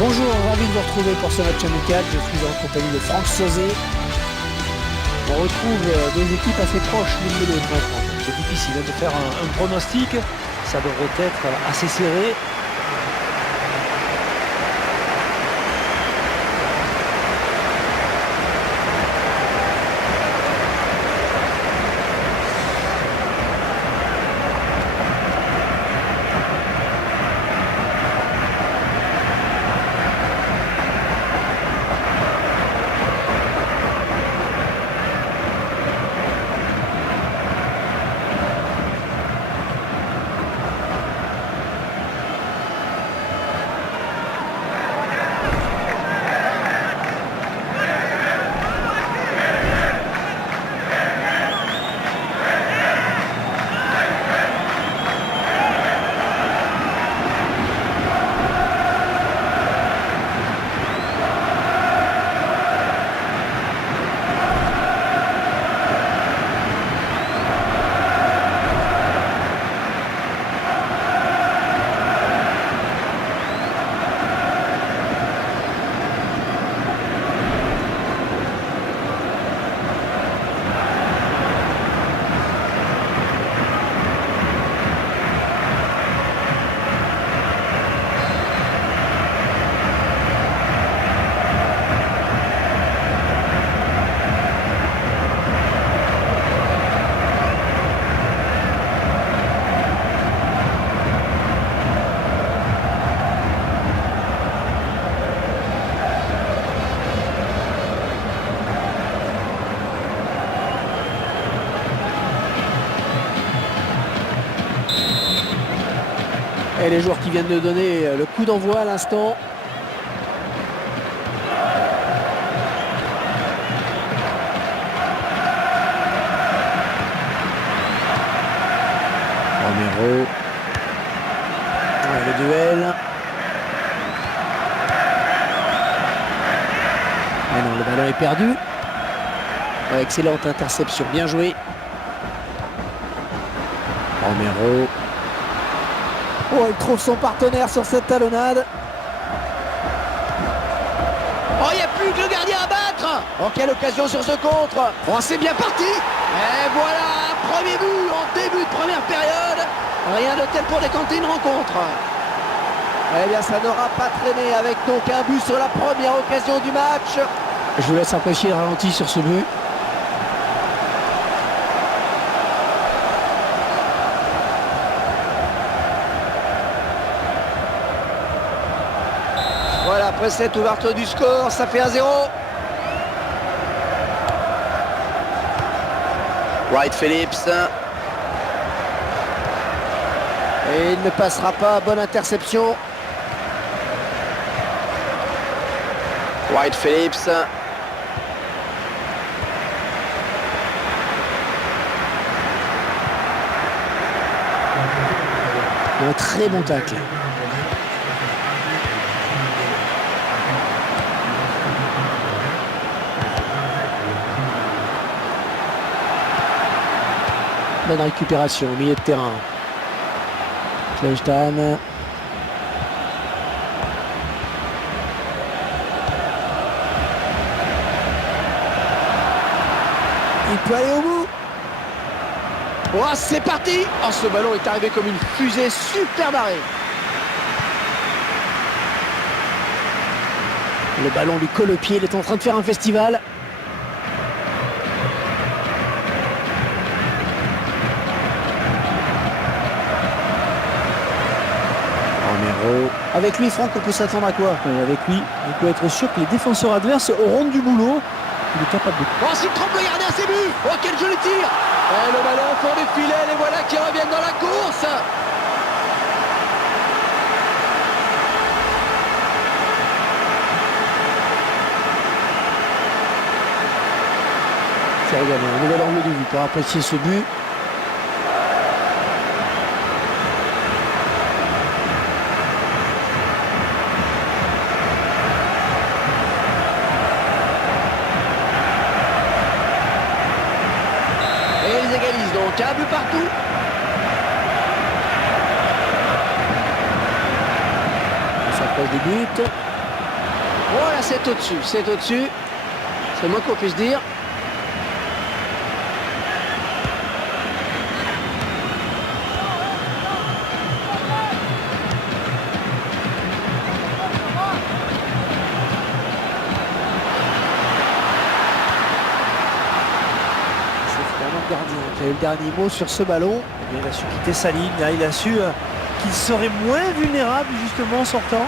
Bonjour, ravi de vous retrouver pour ce match amical. Je suis en compagnie de Franck Sauzé. On retrouve deux équipes assez proches l'une de l'autre maintenant. C'est difficile de faire un pronostic, ça devrait être assez serré. Et les joueurs qui viennent de donner le coup d'envoi à l'instant. Romero. Ouais, le duel. Ah non, le ballon est perdu. Excellente interception, bien joué. Romero. Oh, il trouve son partenaire sur cette talonnade. Oh, il n'y a plus que le gardien à battre. Oh, quelle occasion sur ce contre. Oh, c'est bien parti. Et voilà, premier but en début de première période. Rien de tel pour décanter une rencontre. Eh bien, ça n'aura pas traîné avec donc un but sur la première occasion du match. Je vous laisse apprécier le ralenti sur ce but. Voilà, après cette ouverture du score, ça fait 1-0. Wright Phillips. Et il ne passera pas, bonne interception. Wright Phillips. Un très bon tacle. Bonne récupération au milieu de terrain. Kleinstein. Il peut aller au bout. Oh, c'est parti. Oh, ce ballon est arrivé comme une fusée, super barré. Le ballon lui colle au pied, il est en train de faire un festival. Romero. Avec lui, Franck, on peut s'attendre à quoi? Avec lui, on peut être sûr que les défenseurs adverses auront du boulot. Il est capable de... Oh, s'il trompe le gardien, c'est but. Oh, quel joli tir. Et le ballon au fond du filet, les voilà qui reviennent dans la course. C'est regardé, un nouvel angle de vue pour apprécier ce but. Donc un but partout. On s'approche du but. Voilà, c'est au-dessus, c'est au-dessus. C'est le moins qu'on puisse dire. Le gardien qui a eu le dernier mot sur ce ballon. Eh bien, il a su quitter sa ligne, là, il a su qu'il serait moins vulnérable justement en sortant.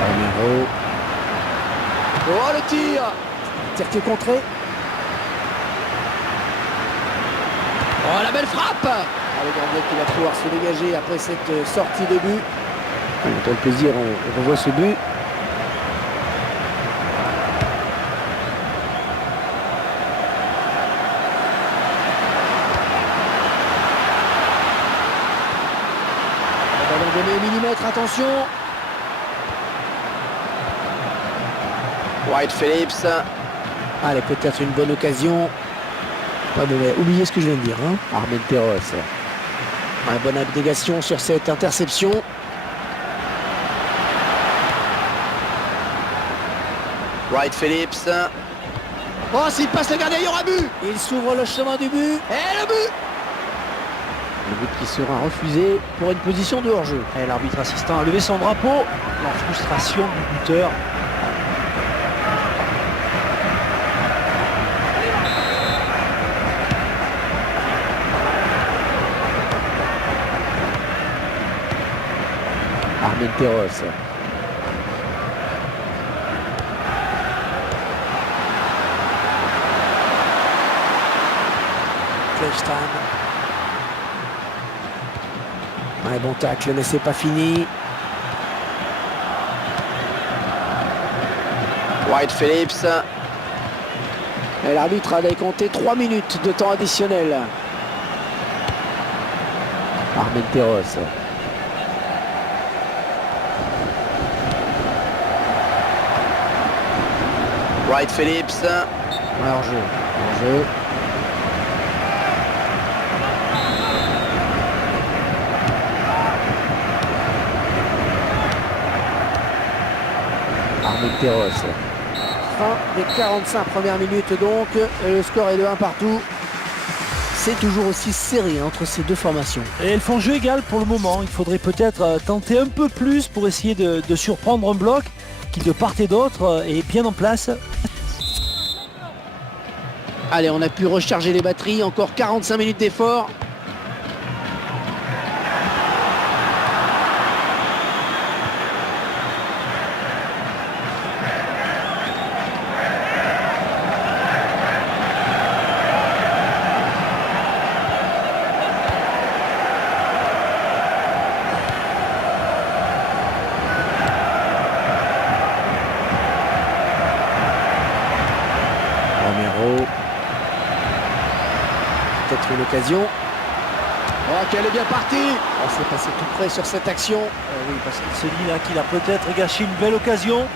Romero. Oh, le tir! Tir qui est contré. Oh, la belle frappe! Ah, le gardien qui va pouvoir se dégager après cette sortie de but. On a le plaisir, on revoit ce but. Le ballon donné au millimètre, attention. White Phillips. Allez, peut-être une bonne occasion. Pas mauvais. Oubliez ce que je viens de dire. Hein. Armenteros. Ouais, bonne abnégation sur cette interception. White Phillips. Oh, s'il passe le gardien, il y aura but! Il s'ouvre le chemin du but. Et le but! Le but qui sera refusé pour une position de hors-jeu. Et l'arbitre assistant a levé son drapeau. La frustration du buteur. Armenteros. Kleinstein. Ouais, bon tacle, mais c'est pas fini. White Phillips. Et l'arbitre a décompté 3 minutes de temps additionnel. Armenteros. White Phillips. Ouais, hors-jeu. Hors-jeu. Armenteros. Fin des 45 premières minutes donc. Le score est de 1 partout. C'est toujours aussi serré entre ces deux formations. Et elles font jeu égal pour le moment. Il faudrait peut-être tenter un peu plus pour essayer de surprendre un bloc qui de part et d'autre est bien en place. Allez, on a pu recharger les batteries. Encore 45 minutes d'effort. Romero. Peut-être une occasion. Oh, qu'elle est bien partie! On s'est passé tout près sur cette action. Oui, parce qu'il se dit là qu'il a peut-être gâché une belle occasion.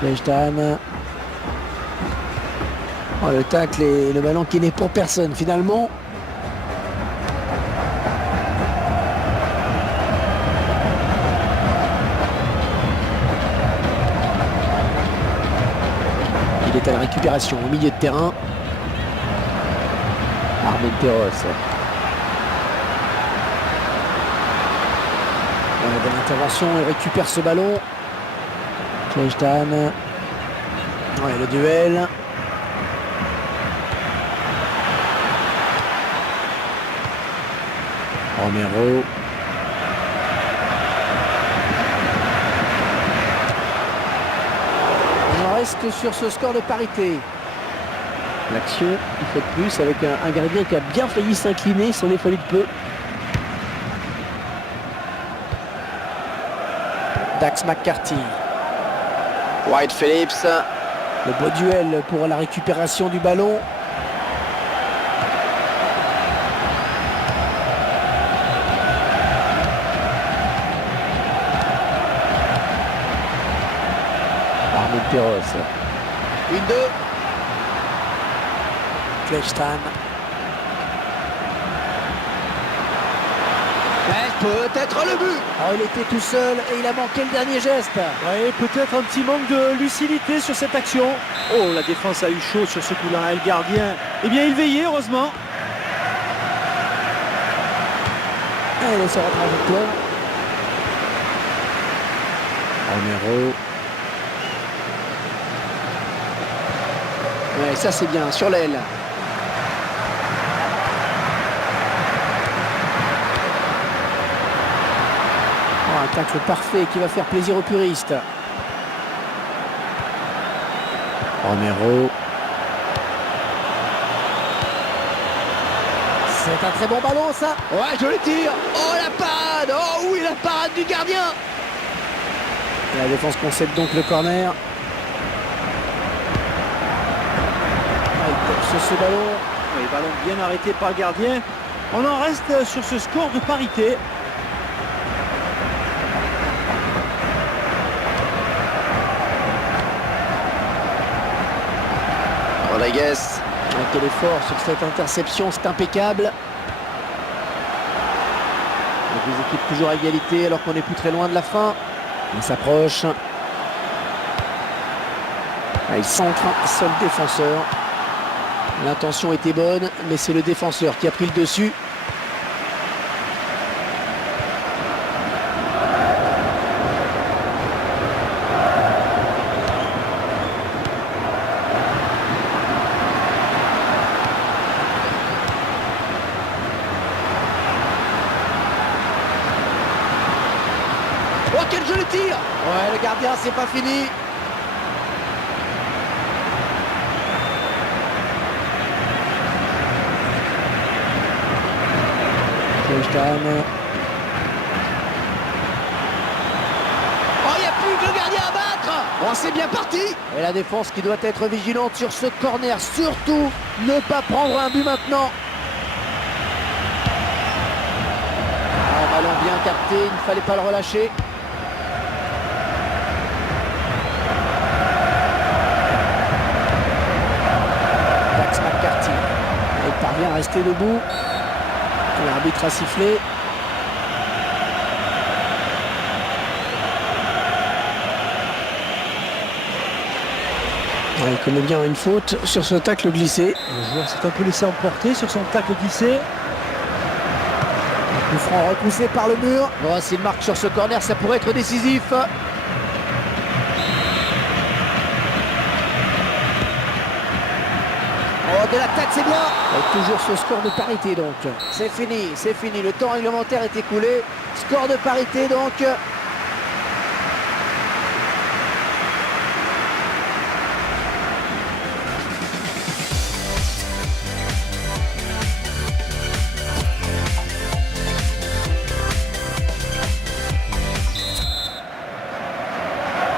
Kleinstein. Oh, le tacle et le ballon qui n'est pour personne finalement. Il est à la récupération au milieu de terrain. Armenteros. Bonne intervention, il récupère ce ballon. Kleinstein. Ouais, le duel. Romero. On en reste sur ce score de parité. L'action, il fait plus avec un gardien qui a bien failli s'incliner, s'en est fallu de peu. Dax McCarthy. White Phillips. Le beau duel pour la récupération du ballon. Armenteros. 1-2. Fleischstein. Peut-être le but. Oh, il était tout seul et il a manqué le dernier geste. Ouais, peut-être un petit manque de lucidité sur cette action. Oh, la défense a eu chaud sur ce coup-là. Et le gardien, eh bien, il veillait, heureusement. Allez, ça trajectoire. Romero. Ouais, ça c'est bien, sur l'aile. Oh, un tacle parfait qui va faire plaisir aux puristes. Romero. C'est un très bon ballon, ça. Ouais, je le tire. Oh, la parade. Oh oui, la parade du gardien. La défense concède donc le corner. Sur ce ballon. Oui, ballon bien arrêté par le gardien. On en reste sur ce score de parité. Rodriguez. Quel effort sur cette interception, c'est impeccable. Les deux équipes toujours à égalité alors qu'on n'est plus très loin de la fin. On s'approche. Il centre, seul défenseur. L'intention était bonne, mais c'est le défenseur qui a pris le dessus. Oh, quel joli tir. Ouais, le gardien, c'est pas fini. Fleischstein. Oh, il n'y a plus que le gardien à battre. Oh, c'est bien parti. Et la défense qui doit être vigilante sur ce corner. Surtout, ne pas prendre un but maintenant. Un ballon bien capté, il ne fallait pas le relâcher. Dax McCarthy. Il parvient à rester debout. L'arbitre a sifflé. Il connaît bien une faute sur ce tacle glissé. Le joueur s'est un peu laissé emporter sur son tacle glissé. Le franc repoussé par le mur. Oh, s'il marque sur ce corner, ça pourrait être décisif. Oh, de la tête, c'est bien. Et toujours ce score de parité donc. C'est fini, c'est fini. Le temps réglementaire est écoulé. Score de parité donc.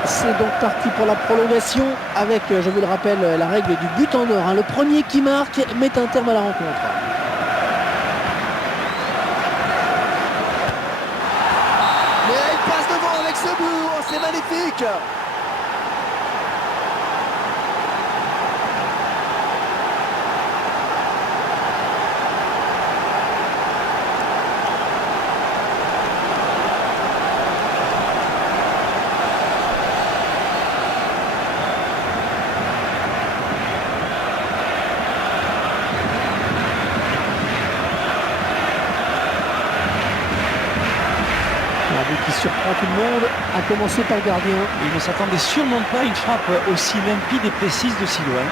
C'est donc parti pour la prolongation avec, je vous le rappelle, la règle du but en or. Le premier qui marque met un terme à la rencontre. Mais il passe devant avec ce but. Oh, c'est magnifique. L'arbitre qui surprend tout le monde, à commencer par le gardien. Il ne s'attendait sûrement pas à une frappe aussi limpide et précise de si loin.